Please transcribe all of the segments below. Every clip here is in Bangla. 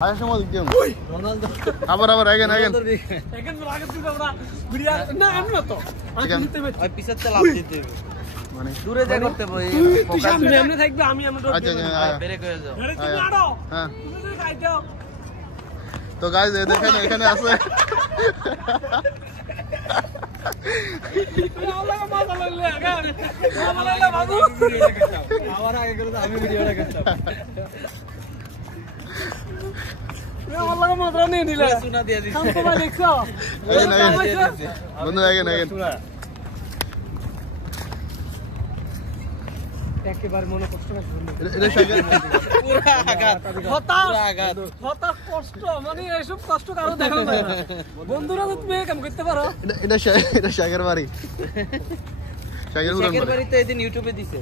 আয়াস সময় দিক রোনালদো আবার again রাগত আমরা ভিডিও না আমি না তো আমি পিছে চালাব দিতে মানে দূরে যা করতে বই তুই সামনে এমনি থাকবে আমি আচ্ছা ব্রেক হয়ে যাও আরে তুমি আড়ো হ্যাঁ তুমি খাই দাও তো गाइस এই দেখেন এখানে আছে আল্লাহ মাথা লাগলে আগা মাথা লাগলে বাবু আবার আগে করে আমি ভিডিওটা করতাম আল্লাহ মাত্রা নিয়ে নিলা শোনা দিয়ে দিছি তুমি তো দেখছো বন্ধু again একেবারে মনে কষ্ট করছে এটা সাগর পুরো আঘাত কষ্ট মানে এসব কষ্ট কারো দেখা যায় না বন্ধুরা তুমি কাম করতে পারো এটা সাগর বাড়ি সাগর বাড়ি তো এদিন ইউটিউবে দিছে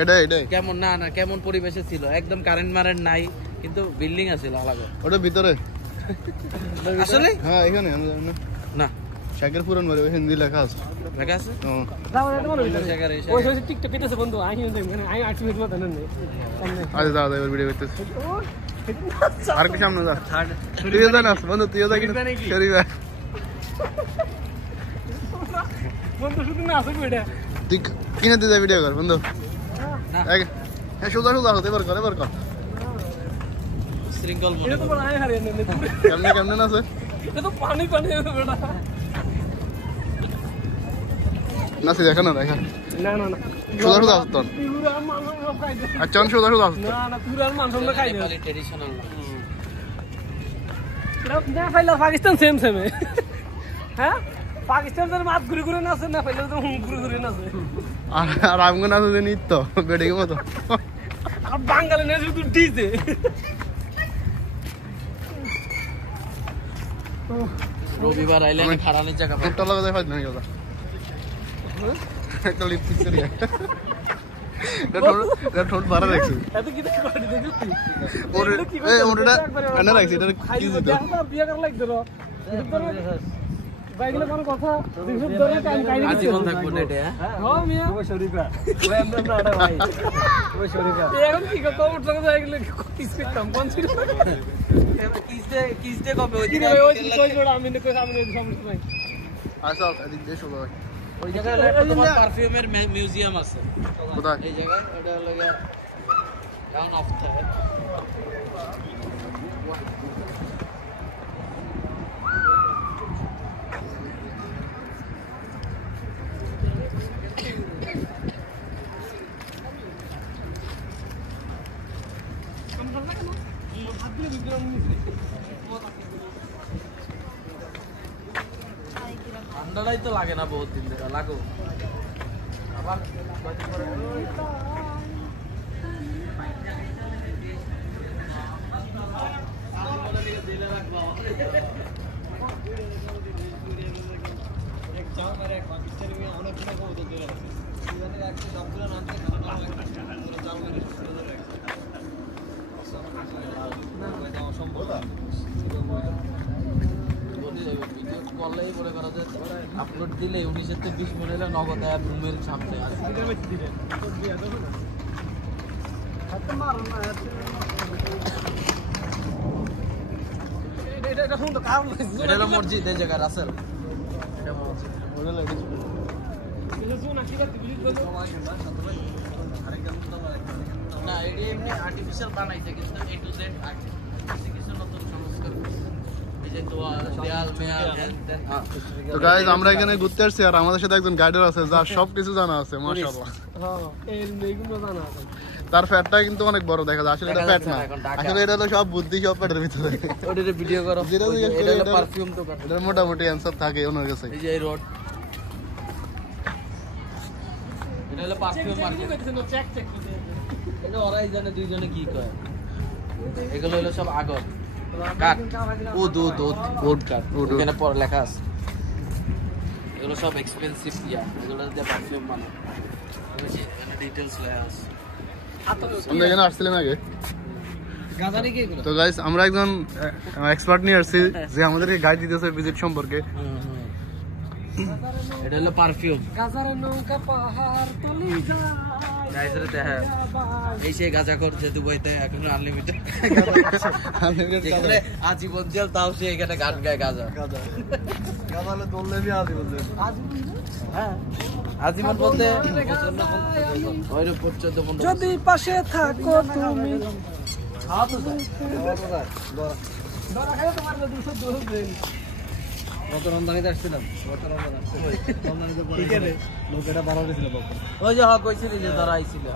এটা কেমন না কেমন পরিবেশে ছিল একদম কারেন্ট মারেন্ট নাই কিন্তু বিল্ডিং আছে আলাদা ওটা ভিতরে আসলে হ্যাঁ এখানে না সাগর পুরান বাড়ি হিন্দি লেখা আছে দাও এটা বলো সাগর ওই টিকটক পেতেছে বন্ধু আই মানে আই 8 মিনিট মত নেন আরে দাও এবার ভিডিও করতেছি আর কি সামনে যা তুই জানা বন্ধু তুই যা কি শরীবা বন্ধু শুধু না আছে ভিডিও তুই কিনে দিতে ভিডিও কর বন্ধু হ্যাঁ সোজা হতে পার শৃঙ্খল মনে এটা তো বড় আই হারিয়ে নেন কেমনে না আছে এটা তো পানি বেটা না সে দেখা না না সোজা আসতো পুরান মানুষ সব খাই দে আচ্ছা সোজা আসতো না পুরান মানুষ সব খাই দে ট্র্যাডিশনাল না ফাইলা পাকিস্তান সেম হ্যাঁ পাকিস্তানের মাত ঘুরে নাচে না ফাইলা তো ঘুরে নাচে আর আমগো নাচে যে নিত্য বেডের মতো আর বাঙালি না শুধু ডিজে রবিবার আইলে খারানের জায়গা একটা লাগা যায় ফাইল না গেল একটা লিপস্টিক সরিয়া এটা ঠোঁট বাড়া রাখছি এত কি করে দেখছিস ওটা এনে রাখছি এটা কি দিত বিয়া করা লাগবে রে বাইকলে কোন কথা দিছুপ ধরে টাইম কাই দিছিস আজীবন থাকবো নেটে হ্যাঁ মিয়া ওই শরীফা ওই আমরা না আড়া ভাই ওই শরীফা এখন কি কমেন্ট লাগা যায় এগুলো কিস করতাম কোন ছিল কিস দে কবে ওই দিন ওই জোড়া আমি কই সামনে সমস্যা নাই আসো এদিক দেশ হবে ওই জায়গায় তোমার পারফিউমের মিউজিয়াম আছে কোথায় এই জায়গায় এটা লাগা ডাউন অফ থাকে ঠান্ডাটাই তো লাগে না বহুত দিন ধরে লাগো আবার আপলোড দিলে 19 থেকে 20 মিনিট নগদ রুমের সামনে এটা মসজিদ এই জায়গা রাসেল এটা মসজিদ না এটা এমনি আর্টিফিশিয়াল বানাইছে কিন্তু A to Z আছে কিছু নতুন সংস্কার তো গাইস আমরা এখানে ঘুরতে আসছি আর আমাদের সাথে একজন গাইডার আছে যার সবকিছু জানা আছে মাশাআল্লাহ হ্যাঁ এইগুলো জানা আছে তার ফ্যাটটা কিন্তু অনেক বড় দেখা যায় আসলে এটা ফ্যাট না আসলে এটা হলো সব বুদ্ধি সব পেটের ভিতরে ওটারে ভিডিও করো এটা হলো পারফিউম তো এটা মোটামুটি অ্যানসার থাকে ওনার কাছে এই যে এই রোড এটা হলো পারফিউম মার্কেট চেক এটা ওরাই জানে দুইজনে কি কয় এগুলো হলো সব আগর কাট উড কাট এখানে পর লেখা আছে এগুলো সব এক্সপেন্সিভ এগুলো দিয়ে পারফিউম বানায় বুঝছি এখানে ডিটেইলস লেখা আছে আমরা এখানে আসছিলাম আগে গাজারি কি এগুলো তো গাইস আমরা একজন এক্সপার্ট নিয়ে আসছি যে আমাদেরকে গাইড দিতেছে ভিজিট সম্পর্কে এটা হলো পারফিউম গাজারের নৌকা পাহাড় তলি যায় গাইজরে দেখা এই সেই গাঁজা করছে দুবাইতে এখন আনলিমিটেড আজীবন জেল তাও সে এখানে গান গায় গাঁজা গাজালে দললেবি আজীবন জেল হ্যাঁ আজীবন বলতে পর্যন্ত যদি পাশে থাকো তুমি খাওয়া তো যায় গত রমজানিতে আসছিলাম লোকেরা বাড়া গেছিল বাবা ওই যে হ্যাঁ কইছিলি যে তারা আইছিল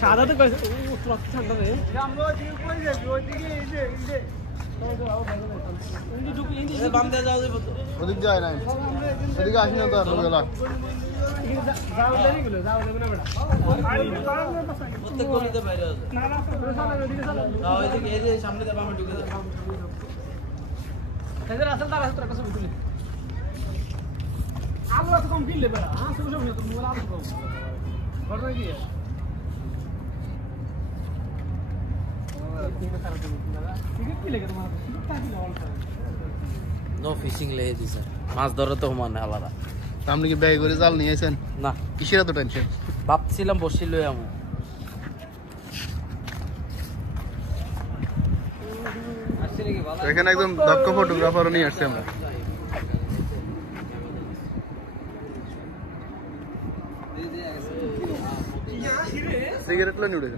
সাদা তো কইছে ঠান্ডা রে বাম দিয়ে যাও যাবো তো ওদিক যায় নাই ওদিকে আসি না তো আর লোকেরা প্রত্যেক গলিতে বাইরে আছে ওইদিকে এই যে সামনে দিয়ে বামে ঢুকে যাবে এদের আসল তার আসল কথা বলি আমরা তো কম কিনলে বেড়া হ্যাঁ সব সব নিয়ে তো মোবাইল আলো কম ঘটনা কি নো ফিশিং লেগে দিছে মাছ ধরে তো মানে আলাদা আপনি কি ব্যাগ করে জাল নিয়ে আইছেন না কিসের এত টেনশন ভাবছিলাম বসি লই আমি এখানে একদম দক্ষ ফটোগ্রাফারও নিয়ে আসছি আমরা সিগারেট লো নিউড়ে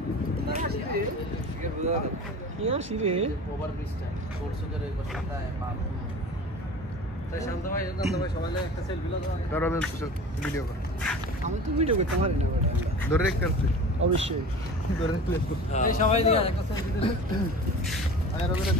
ওভার ব্রিজটা পরশুদের ওই পাশটা পার তাই শান্ত ভাই সবাই একটা সেলফি লো তারা ভিডিও কর আমি তো ভিডিও করতে পারি না ধরে রেখ করছি অবশ্যই ধরে রেখ এই সবাই দিকে একটা সেলফি দিলে আর আমাদের